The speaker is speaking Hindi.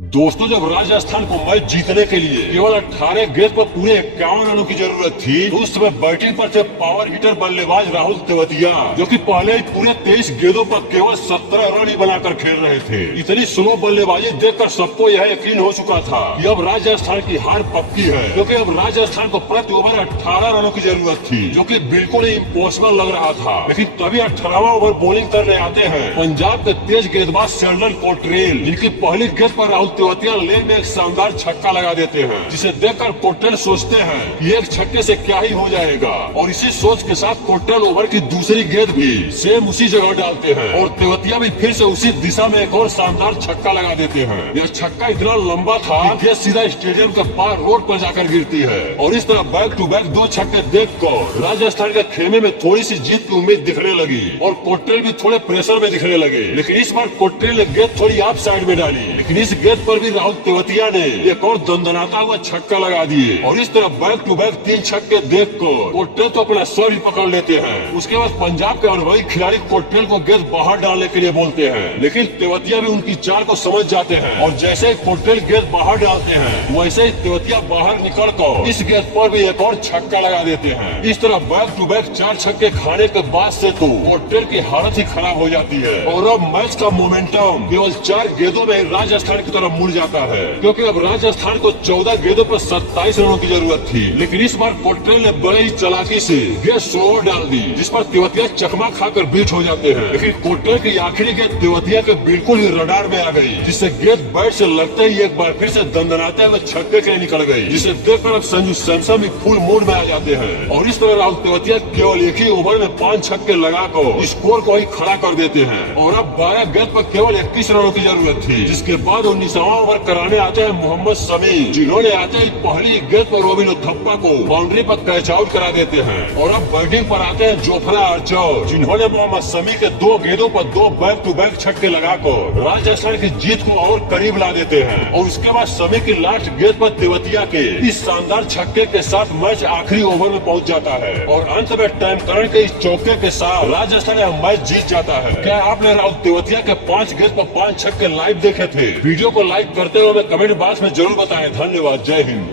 दोस्तों, जब राजस्थान को मैच जीतने के लिए केवल 18 गेंद पर पूरे 51 रनों की जरूरत थी, तो उस समय बैटिंग पर थे पावर हिटर बल्लेबाज राहुल तेवतिया, जो कि पहले ही पूरे 23 गेंदों पर केवल 17 रन ही बनाकर खेल रहे थे। इतनी स्लो बल्लेबाजी देखकर सबको यह यकीन हो चुका था कि अब राजस्थान की हार पक्की है, क्योंकि अब राजस्थान को प्रति ओवर 18 रनों की जरूरत थी, जो कि बिल्कुल ही इम्पॉसिबल लग रहा था। लेकिन तभी 18वां ओवर बॉलिंग करने आते हैं पंजाब के तेज गेंदबाज शेल्डन कोट्रेल, जिनकी पहली गेंद पर राहुल तेवतिया लेन में एक शानदार छक्का लगा देते हैं, जिसे देखकर कोट्रेल सोचते हैं कि एक छक्के से क्या ही हो जाएगा। और इसी सोच के साथ कोट्रेल ओवर की दूसरी गेंद भी सेम उसी जगह डालते हैं और तेवतिया भी फिर से उसी दिशा में एक और शानदार छक्का लगा देते हैं। यह छक्का इतना लंबा था कि गेंद सीधा स्टेडियम के पार रोड पर जाकर गिरती है। और इस तरह बैक टू बैक दो छक्के देखकर राजस्थान के खेमे में थोड़ी सी जीत की उम्मीद दिखने लगी और कोट्रेल भी थोड़े प्रेशर में दिखने लगे। लेकिन इस बार कोट्रेल ने गेंद थोड़ी ऑफ साइड में डाली, लेकिन इस गेंद पर भी राहुल तेवतिया ने एक और दंदनाता हुआ छक्का लगा दिए। और इस तरह बैक टू बैक 3 छक्के देखकर कोट्रेल तो अपना स्वर ही पकड़ लेते हैं। उसके बाद पंजाब के अनुभवी खिलाड़ी कोट्रेल को गेंद बाहर डालने के लिए बोलते हैं, लेकिन तेवतिया भी उनकी चाल को समझ जाते हैं और जैसे ही कोट्रेल गेंद बाहर डालते हैं, वैसे ही तेवतिया बाहर निकल कर इस गेंद पर भी एक और छक्का लगा देते हैं। इस तरह बैक टू बैक 4 छक्के खाने के बाद से तो कोट्रेल की हालत ही खराब हो जाती है और अब मैच का मोमेंटम केवल 4 गेंदों में राजस्थान की तरफ मुड़ जाता है, क्योंकि अब राजस्थान को 14 गेंदों पर 27 रनों की जरूरत थी। लेकिन इस बार कोट्रेल ने बड़े ही चालाकी से गेंद स्लोअर डाल दी, जिस पर तेवतिया चकमा खाकर बीट हो जाते हैं। लेकिन कोट्रेल की आखिरी गेंद तेवतिया के बिल्कुल ही रडार में आ गई, जिससे गेंद बैट से लगते ही एक बार फिर से दंदनाते हुए छक्के के लिए निकल गई, जिसे देखकर अब संजू सैमसन भी फुल मूड में आ जाते हैं। और इस तरह राहुल तेवतिया केवल एक ही ओवर में 5 छक्के लगाकर स्कोर को ही खड़ा कर देते हैं। और अब 12 गेंद पर केवल 21 रनों की जरूरत थी, जिसके बाद 19वां ओवर कराने आते हैं मोहम्मद शमी, जिन्होंने आते ही पहली गेंद पर रोबिन उथप्पा को बाउंड्री पर कैच आउट करा देते हैं। और अब बैटिंग पर आते हैं जोफ्रा आर्चर, जिन्होंने मोहम्मद शमी के 2 गेंदों पर 2 बैक टू बैक छक्के लगाकर राजस्थान की जीत को और करीब ला देते हैं। और उसके बाद शमी की लास्ट गेंद पर तेवतिया के इस शानदार छक्के के साथ मैच आखिरी ओवर में पहुंच जाता है और अंत में टाइम करण के इस चौके के साथ राजस्थान यह मैच जीत जाता है। क्या आपने राहुल तेवतिया के 5 गेंद पर 5 छक्के लाइव देखे थे? वीडियो को लाइक करते हुए कमेंट बॉक्स में जरूर बताएं। धन्यवाद। जय हिंद।